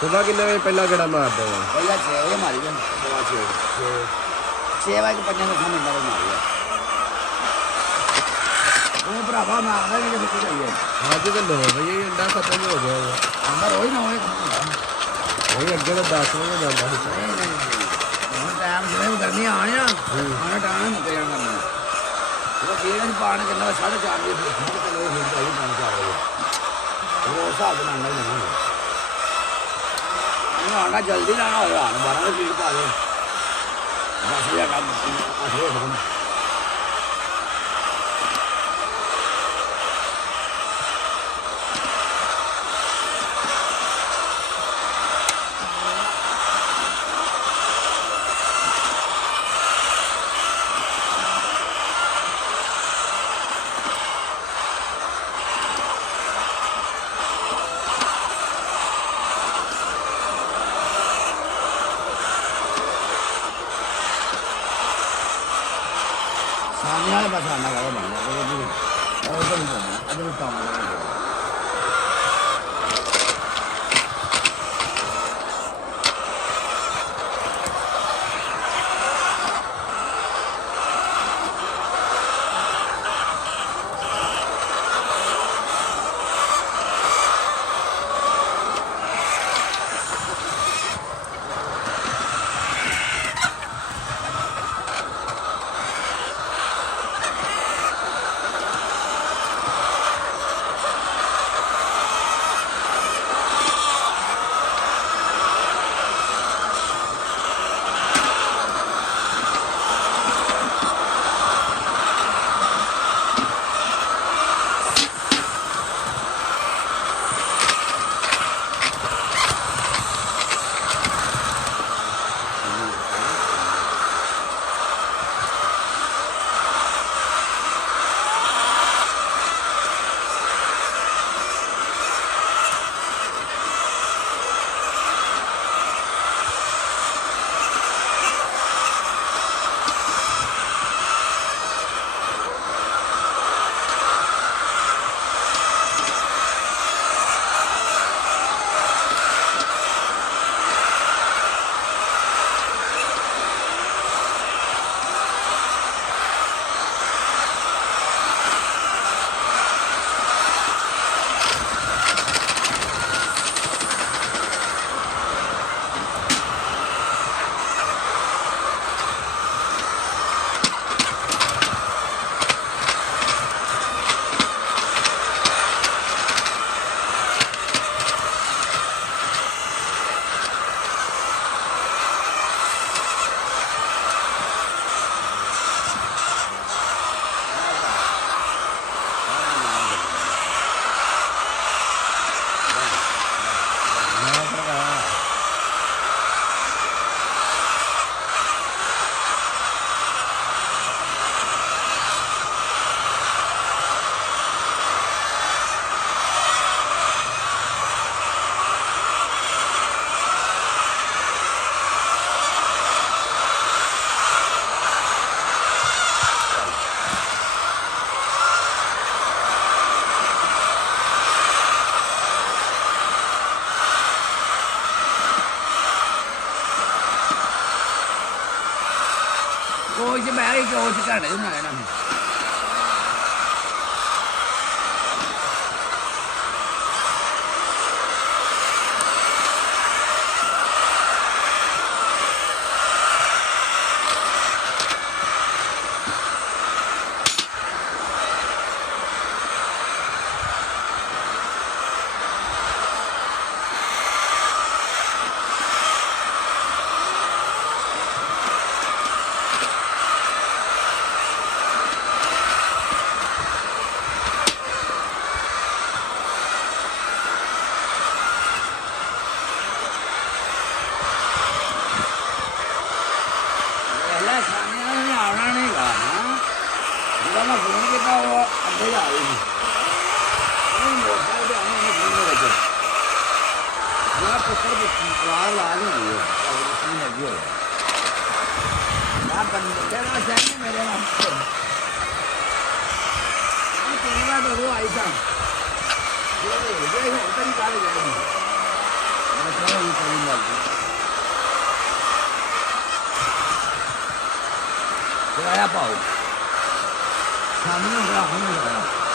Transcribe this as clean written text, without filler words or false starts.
ਸੁਬਾ ਕਿੰਨੇ ਵਜੇ ਪਹਿਲਾ ਗੇੜਾ ਮਾਰਦੇ ਆ? ਪਹਿਲਾਂ 6 ਵਜੇ ਮਾਰੀ ਜਾਂ 6 ਵਜੇ 5 ਮਿੰਟਾਂ ਦੇ ਮਾਰੀ ਆ ਉਹ ਭਰਾਵਾ ਮਾਰਦਾ ਨਹੀਂ ਕਿੱਥੇ ਜਾਈਏ ਅੱਜ ਤਾਂ 9 ਵਜੇ ਅੰਡਾ ਖਤਮ ਹੋ ਗਿਆ ਆਂਦਾ ਰੋਜ਼ ਨਾ ਹੋਏ ਉਹ ਅੱਗੇ ਤਾਂ 10 ਵਜੇ ਜਾਂਦਾ ਸੀ ਹੁਣ ਟਾਈਮ ਜਿਵੇਂ ਗਰਮੀ ਆਣਿਆ ਆਣਾ ਟਾਈਮ ਮੁੱਕ ਜਾਣਾ ਕਰਨਾ ਉਹ ਫੇਰ ਅਸੀਂ ਪਾਣ ਕਿੰਨਾ 4:30 ਵਜੇ ਫਿਰ ਚਲੋ ਹੁਣ ਚਾਹੀਏ 5-4 ਵਜੇ ਉਹ ਹਿਸਾਬ ਨਾਲ ਆਣਾ ਹੀ ਨਹੀਂ ਆਣਾ ਜਲਦੀ ਨਾ ਹੋਇਆ 12 ਵਜੇ ਪੀੜ ਪਾ ਦੇ 10 ਵਜੇ ਕੰਮ 8 ਵਜੇ ਖਤਮ सामने वाले पास आना का बनना तो भी और तो नहीं करना अभी काम करना कोच बैग कोच घाटे बनाया ना मैं फोन किया वो अद्धे जा रही थी मोटरसाइकिल आने में फोन लगे यार पुत्र कार ला नहीं रही है और इसमें लगी हो यार बंदे ना चाहिए मेरे नाम पे तीन बार तो वो आई था ये होता नहीं काले जाएगी ਚਲੋ ਜੀ ਕੋਈ ਮਰਜ਼ੀ ਕਿਰਾਇਆ ਪਾਓ ਸਾਨੂੰ ਨਾ ਰਾਹ ਨਹੀਂ ਲਗਾਇਆ